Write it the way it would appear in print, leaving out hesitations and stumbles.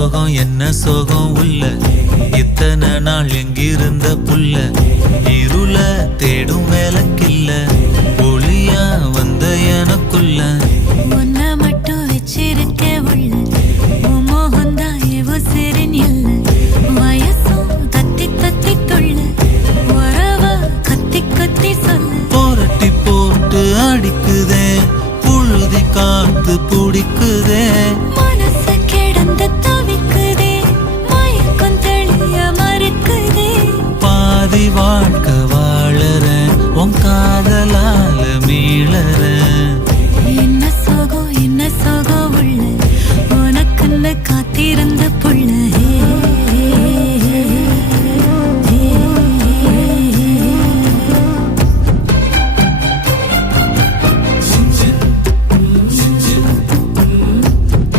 சோகம் என்ன சோகம் உள்ள இத்தனை நாள் எங்கிருந்த புல்ல இருள தேடும் வேலைக்கில்ல ஒளியா வந்த எனக்குள்ள உன்னை மட்டும் வச்சிருக்க உள்ள